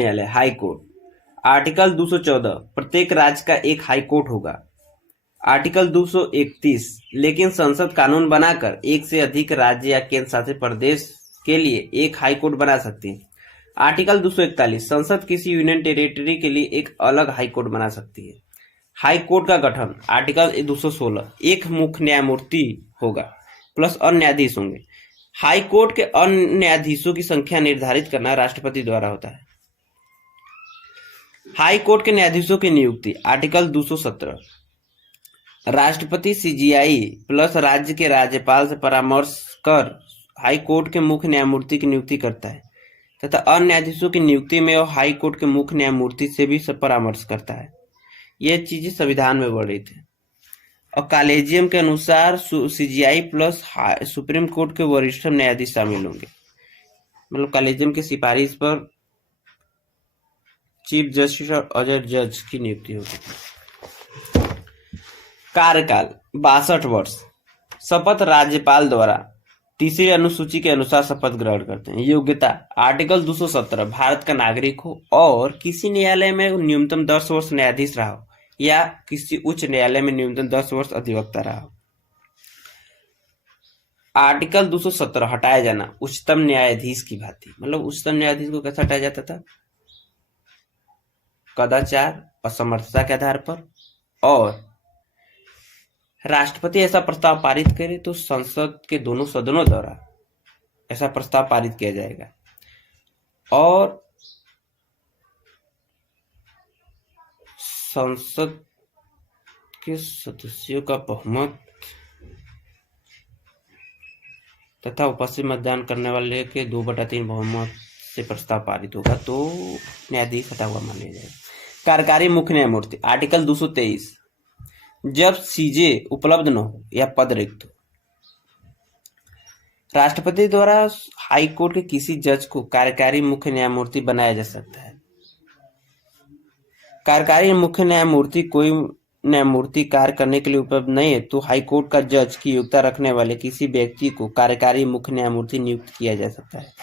न्यायालय high court. Article 214 प्रत्येक राज्य का एक हाई कोर्ट होगा। आर्टिकल 231 लेकिन संसद कानून बनाकर एक से अधिक राज्य या केंद्र शासित प्रदेश के लिए एक हाई कोर्ट बना सकती है। आर्टिकल 241 संसद किसी यूनियन टेरिटरी के लिए एक अलग हाई कोर्ट बना सकती है। हाई कोर्ट का गठन आर्टिकल 216 एक मुख्य न्यायमूर्ति होगा प्लस अन्य न्यायाधीश होंगे। हाई कोर्ट के अन्य न्यायाधीशों की संख्या निर्धारित करना राष्ट्रपति द्वारा होता है। हाई कोर्ट के न्यायाधीशों की नियुक्ति आर्टिकल 217 राष्ट्रपति सीजीआई प्लस राज्य के राज्यपाल से परामर्श कर हाई कोर्ट के मुख्य न्यायमूर्ति की नियुक्ति करता है तथा अन्य न्यायाधीशों की नियुक्ति में वह हाई कोर्ट के मुख्य न्यायमूर्ति से भी परामर्श करता है। यह चीजें संविधान में बढ़ रही थी। और कॉलेजियम के अनुसार सीजीआई प्लस सुप्रीम कोर्ट के वरिष्ठ न्यायाधीश शामिल होंगे। मतलब कॉलेजियम की सिफारिश पर चीफ जस्टिस और अदर जज की नियुक्ति होगी। कार्यकाल 62 वर्ष। शपथ राज्यपाल द्वारा तीसरी अनुसूची के अनुसार शपथ ग्रहण करते हैं। योग्यता आर्टिकल 217 भारत का नागरिक हो और किसी न्यायालय में न्यूनतम 10 वर्ष न्यायाधीश रहा हो या किसी उच्च न्यायालय में न्यूनतम 10 वर्ष अधिवक्ता रहा हो। आर्टिकल 217 हटाया जाना उच्चतम न्यायाधीश की भांति। मतलब उच्चतम न्यायाधीश को कैसे हटाया जाता था? कदाचार असमर्थता के आधार पर, और राष्ट्रपति ऐसा प्रस्ताव पारित करे तो संसद के दोनों सदनों द्वारा ऐसा प्रस्ताव पारित किया जाएगा और संसद के सदस्यों का बहुमत तथा उपस्थित मतदान करने वाले के 2/3 बहुमत से प्रस्ताव पारित होगा तो न्यायाधीश हटा हुआ माना जाएगा। कार्यकारी मुख्य न्यायमूर्ति आर्टिकल 223 जब सीजे उपलब्ध न हो या पद रिक्त हो, राष्ट्रपति द्वारा हाई कोर्ट के किसी जज को कार्यकारी मुख्य न्यायमूर्ति बनाया जा सकता है। कार्यकारी मुख्य न्यायमूर्ति कोई न्यायमूर्ति कार्य करने के लिए उपलब्ध नहीं है तो हाई कोर्ट का जज की योग्यता रखने वाले किसी व्यक्ति को कार्यकारी मुख्य न्यायमूर्ति नियुक्त किया जा सकता है।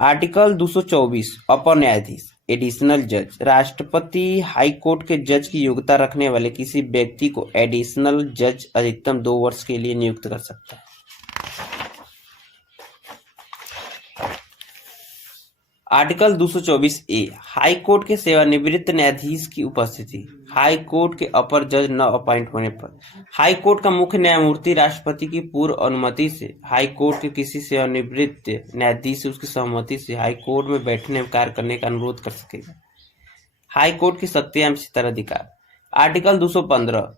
आर्टिकल 224 अपर न्यायाधीश एडिशनल जज। राष्ट्रपति हाई कोर्ट के जज की योग्यता रखने वाले किसी व्यक्ति को एडिशनल जज अधिकतम 2 वर्ष के लिए नियुक्त कर सकता है। आर्टिकल 224 ए हाई कोर्ट के सेवानिवृत्त न्यायाधीश की उपस्थिति। हाई कोर्ट के अपर जज न अपॉइंट होने पर हाई कोर्ट का मुख्य न्यायमूर्ति राष्ट्रपति की पूर्व अनुमति से हाई कोर्ट के किसी सेवानिवृत्त न्यायाधीश से उसकी सहमति से हाई कोर्ट में बैठने में कार्य करने का अनुरोध कर सकेगा। हाई कोर्ट की शक्तियां विस्तार अधिकार। आर्टिकल 215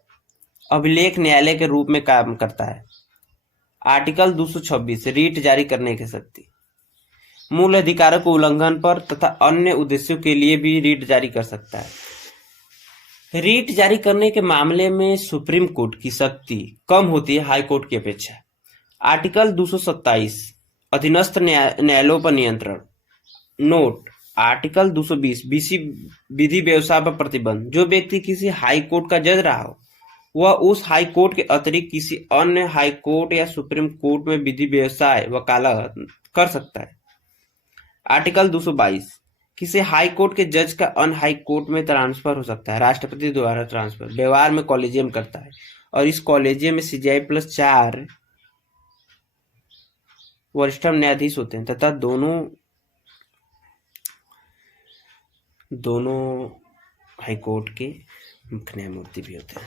अभिलेख न्यायालय के रूप में काम करता है। आर्टिकल 226 रीट जारी करने की शक्ति। मूल अधिकारों को उल्लंघन पर तथा अन्य उद्देश्यों के लिए भी रीट जारी कर सकता है। रीट जारी करने के मामले में सुप्रीम कोर्ट की शक्ति कम होती है हाई कोर्ट की अपेक्षा। आर्टिकल 227 अधीनस्थ न्यायालयों पर नियंत्रण। नोट आर्टिकल 220 विधि व्यवसाय पर प्रतिबंध। जो व्यक्ति किसी हाई कोर्ट का जज रहा हो वह उस हाई कोर्ट के अतिरिक्त किसी अन्य हाई कोर्ट या सुप्रीम कोर्ट में विधि व्यवसाय वकालत कर सकता है। आर्टिकल 222 किसी हाई कोर्ट के जज का अन्य हाई कोर्ट में ट्रांसफर हो सकता है। राष्ट्रपति द्वारा ट्रांसफर व्यवहार में कॉलेजियम करता है और इस कॉलेजियम में सीजीआई प्लस 4 वरिष्ठ न्यायाधीश होते हैं तथा दोनों हाई कोर्ट के मुख्य न्यायमूर्ति भी होते हैं।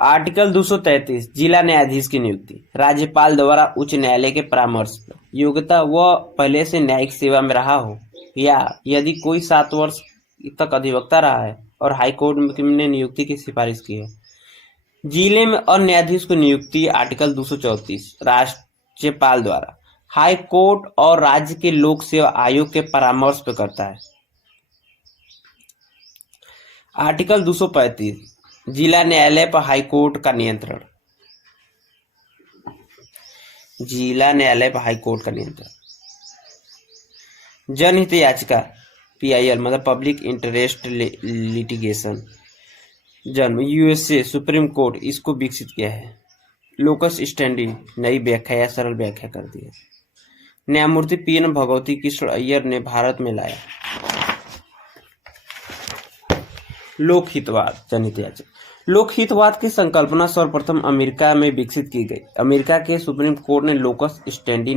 आर्टिकल 233 जिला न्यायाधीश की नियुक्ति। राज्यपाल द्वारा उच्च न्यायालय के परामर्श पर। योग्यता वह पहले से न्यायिक सेवा में रहा हो या यदि कोई 7 वर्ष तक अधिवक्ता रहा है और हाई कोर्ट ने नियुक्ति की सिफारिश की है। जिले में अन्य न्यायाधीश को नियुक्ति आर्टिकल 234 राज्यपाल द्वारा हाई कोर्ट और राज्य के लोक सेवा आयोग के परामर्श पर करता है। आर्टिकल 235 जिला न्यायालय पर हाई कोर्ट का नियंत्रण। जिला न्यायालय पर हाई कोर्ट का नियंत्रण। जनहित याचिका PIL मतलब पब्लिक इंटरेस्ट लिटिगेशन। जन्म USA सुप्रीम कोर्ट इसको विकसित किया है। लोकस स्टैंडी नई व्याख्या या सरल व्याख्या कर दी है। न्यायमूर्ति पी.एन. भगवती कृष्ण अय्यर ने भारत में लाया लोकहितवाद जनहित याचक। लोकहितवाद की संकल्पना सर्वप्रथम अमेरिका में विकसित की गई। अमेरिका के सुप्रीम कोर्ट ने लोकस स्टैंडी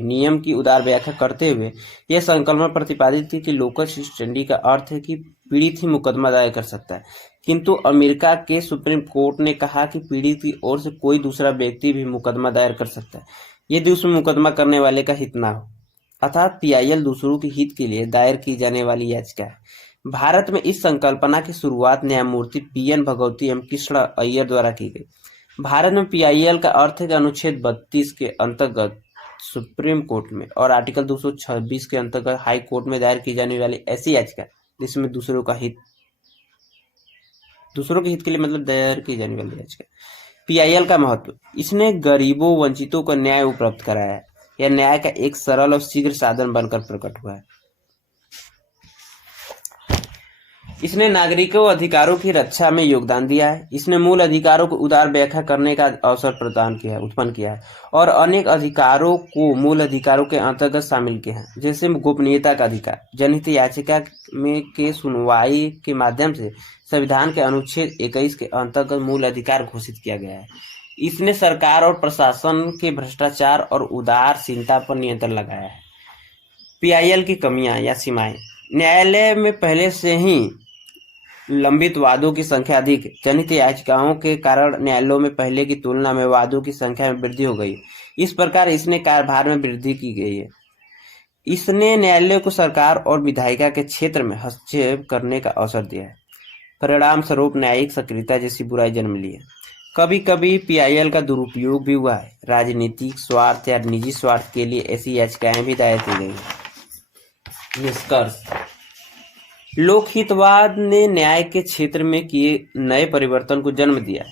नियम की उदार व्याख्या करते हुए यह संकल्पना प्रतिपादित की कि लोकस स्टैंडी का अर्थ है कि पीड़ित ही मुकदमा दायर कर सकता है, किंतु अमेरिका के सुप्रीम कोर्ट ने कहा कि पीड़ित की ओर से कोई दूसरा व्यक्ति भी मुकदमा दायर कर सकता है यदि उसमें मुकदमा करने वाले का हित न हो, अर्थात पीआईएल दूसरों के हित के लिए दायर की जाने वाली याचिका है। भारत में इस संकल्पना की शुरुआत न्यायमूर्ति पी.एन. भगवती एवं कृष्ण अय्यर द्वारा की गई। भारत में पीआईएल का अर्थ है कि अनुच्छेद 32 के अंतर्गत सुप्रीम कोर्ट में और आर्टिकल 226 के अंतर्गत हाई कोर्ट में दायर की जाने वाली ऐसी याचिका जिसमें दूसरों के हित के लिए मतलब दायर की जाने वाली याचिका। पीआईएल का महत्व, इसने गरीबों वंचितों को न्याय उपलब्ध कराया है। यह न्याय का एक सरल और शीघ्र साधन बनकर प्रकट हुआ है। इसने नागरिकों अधिकारों की रक्षा में योगदान दिया है। इसने मूल अधिकारों को उदार व्याख्या करने का अवसर उत्पन्न किया है और अनेक अधिकारों को मूल अधिकारों के अंतर्गत शामिल किया है, जैसे गोपनीयता का अधिकार। जनहित याचिका में के सुनवाई के माध्यम से संविधान के अनुच्छेद 21 के अंतर्गत मूल अधिकार घोषित किया गया है। इसने सरकार और प्रशासन के भ्रष्टाचार और उदासीनता पर नियंत्रण लगाया है। पीआईएल की कमियां या सीमाएं, न्यायालय में पहले से ही लंबित वादों की संख्या अधिक है। जनहित याचिकाओं के कारण न्यायालयों में पहले की तुलना में वादों की संख्या में वृद्धि हो गई। इस प्रकार इसने कार्यभार में वृद्धि की गई है। इसने न्यायालय को सरकार और विधायिका के क्षेत्र में हस्तक्षेप करने का अवसर दिया है। परिणाम स्वरूप न्यायिक सक्रियता जैसी बुराई जन्म ली है। कभी कभी पीआईएल का दुरुपयोग भी हुआ है। राजनीतिक स्वार्थ या निजी स्वार्थ के लिए ऐसी याचिकाएं भी दायर की गई है। निष्कर्ष, लोकहितवाद ने न्याय के क्षेत्र में किए नए परिवर्तन को जन्म दिया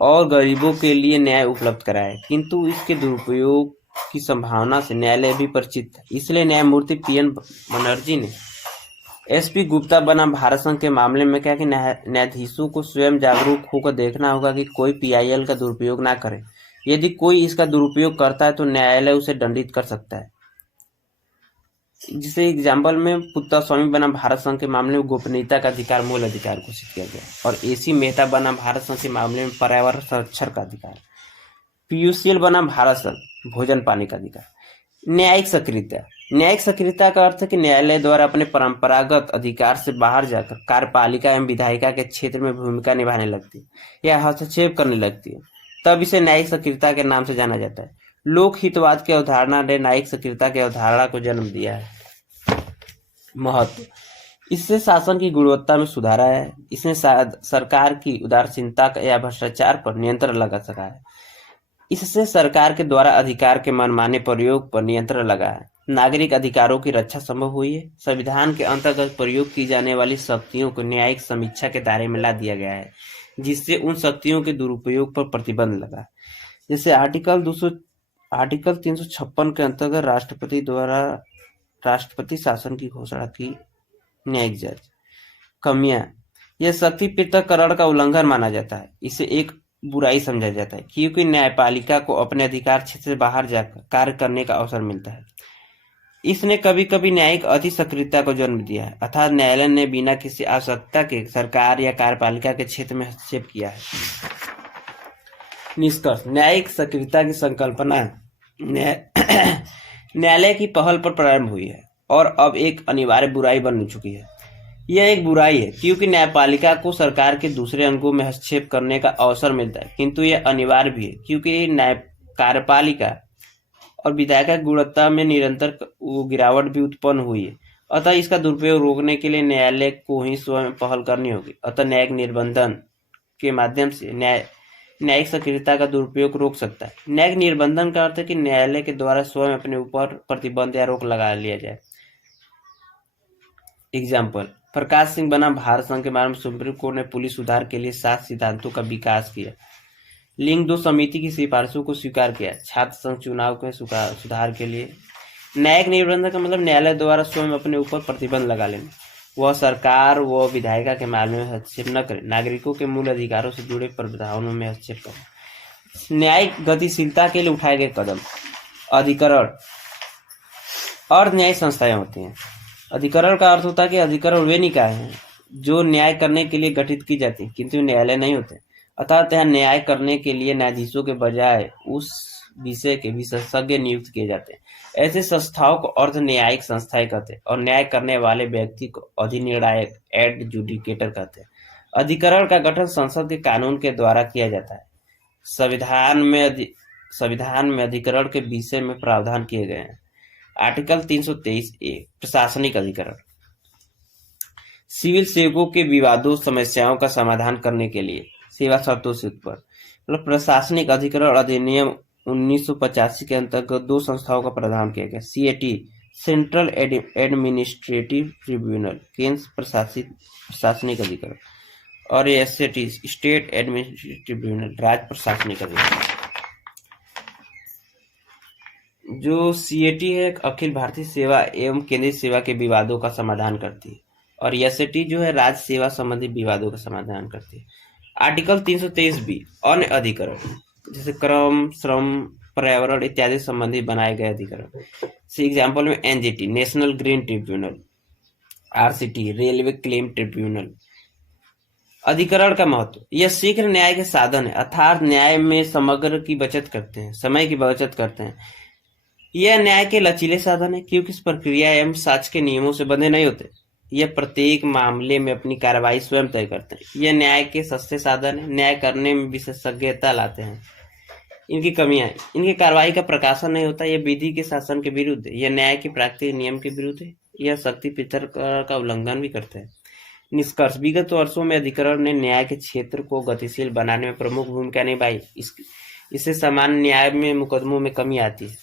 और गरीबों के लिए न्याय उपलब्ध कराया, किंतु इसके दुरुपयोग की संभावना से न्यायालय भी परिचित था। इसलिए न्यायमूर्ति पी.एन. बनर्जी ने एस.पी. गुप्ता बनाम भारत संघ के मामले में कहा कि न्यायाधीशों को स्वयं जागरूक होकर देखना होगा कि कोई पीआईएल का दुरुपयोग ना करे। यदि कोई इसका दुरुपयोग करता है तो न्यायालय उसे दंडित कर सकता है। जिसे एग्जाम्पल में पुत्तास्वामी बनाम भारत संघ के मामले में गोपनीयता का अधिकार मूल अधिकार घोषित किया गया और ए.सी. मेहता बनाम भारत संघ के मामले में पर्यावरण संरक्षण का अधिकार, पीयूसीएल बनाम भारत संघ भोजन पानी का अधिकार। न्यायिक सक्रियता का अर्थ है कि न्यायालय द्वारा अपने परंपरागत अधिकार से बाहर जाकर कार्यपालिका एवं विधायिका के क्षेत्र में भूमिका निभाने लगती है या हस्तक्षेप करने लगती है, तब इसे न्यायिक सक्रियता के नाम से जाना जाता है। लोकहितवाद की अवधारणा ने न्यायिक सक्रियता की अवधारणा को जन्म दिया है। महत्व, इससे शासन की गुणवत्ता में सुधार आया है। इसने सरकार की उदासीनता या भ्रष्टाचार पर नियंत्रण लगा सका है। इससे सरकार के द्वारा अधिकार के मनमाने प्रयोग पर नियंत्रण लगा है। नागरिक अधिकारों की रक्षा संभव हुई है। संविधान के अंतर्गत प्रयोग की जाने वाली शक्तियों को न्यायिक समीक्षा के दायरे में ला दिया गया है, जिससे उन शक्तियों के दुरुपयोग पर प्रतिबंध लगा। जैसे आर्टिकल 356 के अंतर्गत राष्ट्रपति द्वारा राष्ट्रपति शासन की घोषणा की न्यायिक जज। कमियां, यह शक्ति पृथक्करण का उल्लंघन माना जाता है। इसे एक बुराई समझा जाता है क्योंकि न्यायपालिका को अपने अधिकार क्षेत्र से बाहर जाकर कार्य करने का अवसर मिलता है। इसने कभी कभी न्यायिक अति सक्रियता को जन्म दिया है, अर्थात न्यायालय ने बिना किसी आवश्यकता के सरकार या कार्यपालिका के क्षेत्र में हस्तक्षेप किया है। निष्कर्ष, न्यायिक सक्रियता की संकल्पना न्यायालय की पहल पर प्रारंभ हुई है और अब एक अनिवार्य बुराई बन चुकी है। यह एक बुराई है क्योंकि न्यायपालिका को सरकार के दूसरे अंगों में हस्तक्षेप करने का अवसर मिलता है, किंतु यह अनिवार्य भी है क्योंकि कार्यपालिका और विधायिका की गुणवत्ता में निरंतर गिरावट भी उत्पन्न हुई है। अतः इसका दुरुपयोग रोकने के लिए न्यायालय को ही स्वयं पहल करनी होगी। अतः न्यायिक निर्बंधन के माध्यम से न्यायिक सक्रियता का दुरुपयोग रोक सकता है। न्यायिक निर्बंधन का अर्थ है कि न्यायालय के द्वारा स्वयं अपने ऊपर प्रतिबंध या रोक लगा लिया जाए। एग्जाम्पल, प्रकाश सिंह बनाम भारत संघ के मामले में सुप्रीम कोर्ट ने पुलिस सुधार के लिए 7 सिद्धांतों का विकास किया। लिंग 2 समिति की सिफारिशों को स्वीकार किया। छात्र संघ चुनाव के सुधार के लिए। न्यायिक निर्बंधन का मतलब न्यायालय द्वारा स्वयं अपने ऊपर प्रतिबंध लगा लेना। वह सरकार व विधायिका के मामले में हस्तक्षेप न करे, नागरिकों के मूल अधिकारों से जुड़े प्रावधानों में हस्तक्षेप करे। न्यायिक गतिशीलता के लिए उठाए गए कदम। अधिकरण अर्ध न्यायिक संस्थाएं होती हैं। अधिकरण का अर्थ होता है कि अधिकरण वे निकाय हैं जो न्याय करने के लिए गठित की जाती है, किंतु न्यायालय नहीं होते। अर्थात यहाँ न्याय करने के लिए न्यायाधीशों के बजाय उस विषय के विशेषज्ञ नियुक्त किए जाते हैं। ऐसे संस्थाओं को अर्ध न्यायिक संस्थाएं कहते हैं और न्याय करने वाले व्यक्ति को अधिनिर्णायक एडजुडिकेटर कहते हैं। अधिकरण का गठन संसद के कानून के द्वारा किया जाता है। संविधान में अधिकरण के विषय में प्रावधान किए गए हैं। आर्टिकल 323A प्रशासनिक अधिकरण सिविल सेवकों के विवादों समस्याओं का समाधान करने के लिए सेवा शर्तों से ऊपर मतलब प्रशासनिक अधिकरण अधिनियम 1985 के अंतर्गत दो संस्थाओं का प्रावधान किया गया। CAT सेंट्रल एडमिनिस्ट्रेटिव ट्रिब्यूनल केंद्र प्रशासनिक अधिकरण और SAT स्टेट एडमिनिस्ट्रेटिव ट्रिब्यूनल राज्य प्रशासनिक अधिकरण। जो CAT है अखिल भारतीय सेवा एवं केंद्रीय सेवा के विवादों का समाधान करती है और SAT जो है राज्य सेवा संबंधी विवादों का समाधान करती है। आर्टिकल 323B अन्य अधिकरण जैसे क्रम श्रम पर्यावरण इत्यादि संबंधी बनाए गए अधिकरण। एग्जाम्पल में NGT national green tribunal, RCT railway claim tribunal. अधिकरण का महत्व यह शीघ्र न्याय के साधन है अर्थात न्याय में समग्र की बचत करते हैं, समय की बचत करते हैं। यह न्याय के लचीले साधन है क्योंकि इस प्रक्रिया एवं साक्ष्य के नियमों से बंधे नहीं होते। यह प्रत्येक मामले में अपनी कार्रवाई स्वयं तय करते हैं। यह न्याय के सस्ते साधन है, न्याय करने में विशेषज्ञता लाते हैं। इनकी कमियां इनकी कार्रवाई का प्रकाशन नहीं होता, यह विधि के शासन के विरुद्ध है, यह न्याय के प्राकृतिक नियम के विरुद्ध है, यह शक्ति पितर का उल्लंघन भी करते हैं। निष्कर्ष विगत वर्षों में अधिकरण ने न्याय के क्षेत्र को गतिशील बनाने में प्रमुख भूमिका निभाई। इससे सामान्य न्याय में मुकदमों में कमी आती है।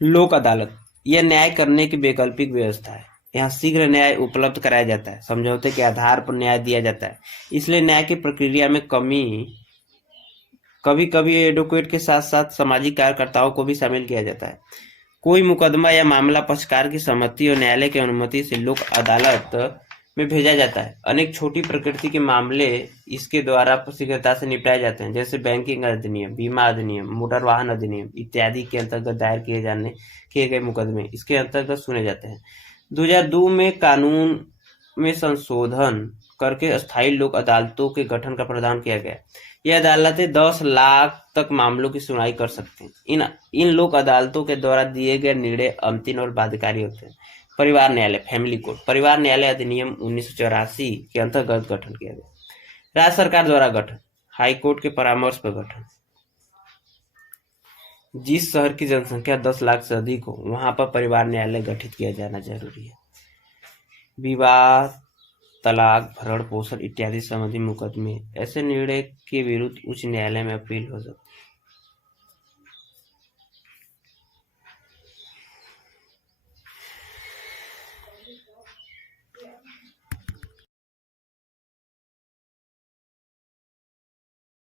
लोक अदालत यह न्याय करने की वैकल्पिक व्यवस्था है। यहाँ शीघ्र न्याय उपलब्ध कराया जाता है, समझौते के आधार पर न्याय दिया जाता है, इसलिए न्याय की प्रक्रिया में कभी कभी एडवोकेट के साथ साथ सामाजिक कार्यकर्ताओं को भी शामिल किया जाता है। कोई मुकदमा या मामला पक्षकार की सहमति और न्यायालय की अनुमति से लोक अदालत में भेजा जाता है। अनेक छोटी प्रकृति के मामले इसके द्वारा शीघ्रता से निपटाए जाते हैं, जैसे बैंकिंग अधिनियम, बीमा अधिनियम, मोटर वाहन अधिनियम इत्यादि के अंतर्गत दायर किए गए मुकदमे इसके अंतर्गत सुने जाते हैं। 2002 में कानून में संशोधन करके अस्थायी लोक अदालतों के गठन का प्रावधान किया गया। यह अदालतें 10 लाख तक मामलों की सुनवाई कर सकते हैं। इन लोक अदालतों के द्वारा दिए गए निर्णय अंतिम और बाध्यकारी होते हैं। परिवार न्यायालय फैमिली कोर्ट परिवार न्यायालय अधिनियम 1984 के अंतर्गत गठन किया गया। राज्य सरकार द्वारा गठन हाई कोर्ट के परामर्श पर गठन। जिस शहर की जनसंख्या 10 लाख से अधिक हो वहां पर परिवार न्यायालय गठित किया जाना जरूरी है। विवाह, तलाक, भरण पोषण इत्यादि संबंधी मुकदमे ऐसे निर्णय के विरुद्ध उच्च न्यायालय में अपील हो सकती है।